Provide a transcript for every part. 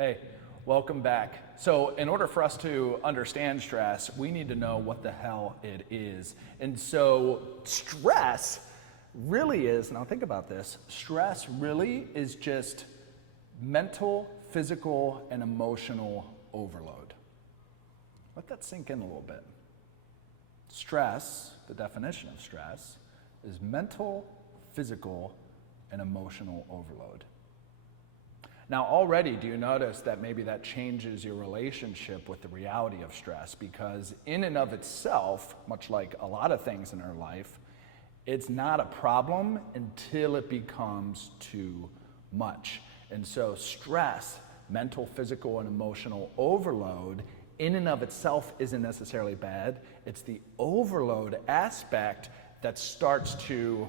Hey, welcome back. So in order for us to understand stress, we need to know what the hell it is. And so stress really is, now think about this, stress really is just mental, physical, and emotional overload. Let that sink in a little bit. Stress, the definition of stress, is mental, physical, and emotional overload. Now already, do you notice that maybe that changes your relationship with the reality of stress? Because in and of itself, much like a lot of things in our life, it's not a problem until it becomes too much. And so stress, mental, physical, and emotional overload, in and of itself isn't necessarily bad. It's the overload aspect that starts to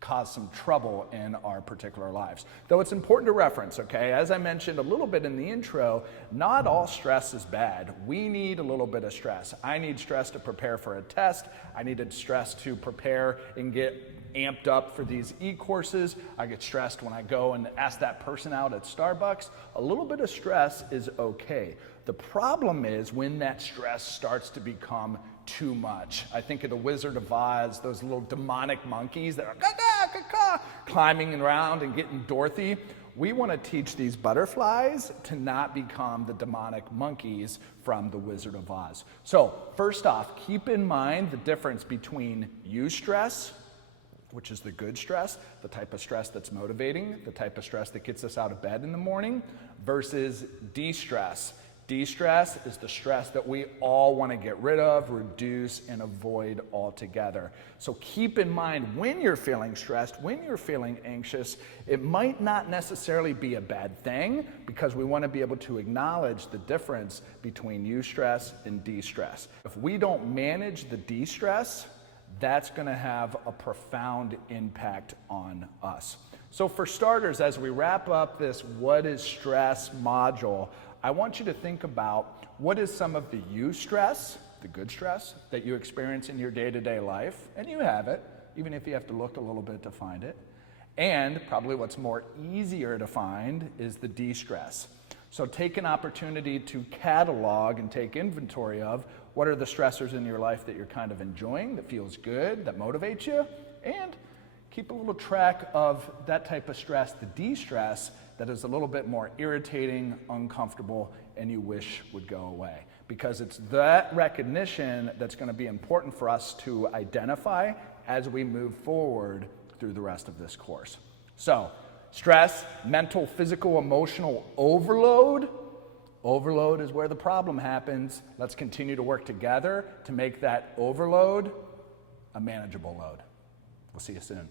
cause some trouble in our particular lives. Though it's important to reference, okay, as I mentioned a little bit in the intro, not all stress is bad. We need a little bit of stress. I need stress to prepare for a test. I needed stress to prepare and get amped up for these e-courses. I get stressed when I go and ask that person out at Starbucks. A little bit of stress is okay. The problem is when that stress starts to become too much. I think of the Wizard of Oz, those little demonic monkeys that are climbing around and getting Dorothy. We want to teach these butterflies to not become the demonic monkeys from the Wizard of Oz. So first off, keep in mind the difference between eustress, which is the good stress, the type of stress that's motivating, the type of stress that gets us out of bed in the morning, versus de-stress. De-stress is the stress that we all want to get rid of, reduce, and avoid altogether. So keep in mind when you're feeling stressed, when you're feeling anxious, it might not necessarily be a bad thing because we want to be able to acknowledge the difference between eustress and de-stress. If we don't manage the de-stress, that's going to have a profound impact on us. So for starters, as we wrap up this What is Stress module, I want you to think about what is some of the eustress, the good stress, that you experience in your day-to-day life, and you have it, even if you have to look a little bit to find it. And probably what's more easier to find is the de-stress. So take an opportunity to catalog and take inventory of what are the stressors in your life that you're kind of enjoying, that feels good, that motivates you, and keep a little track of that type of stress, the de-stress, that is a little bit more irritating, uncomfortable, and you wish would go away. Because it's that recognition that's going to be important for us to identify as we move forward through the rest of this course. So, stress, mental, physical, emotional overload. Overload is where the problem happens. Let's continue to work together to make that overload a manageable load. We'll see you soon.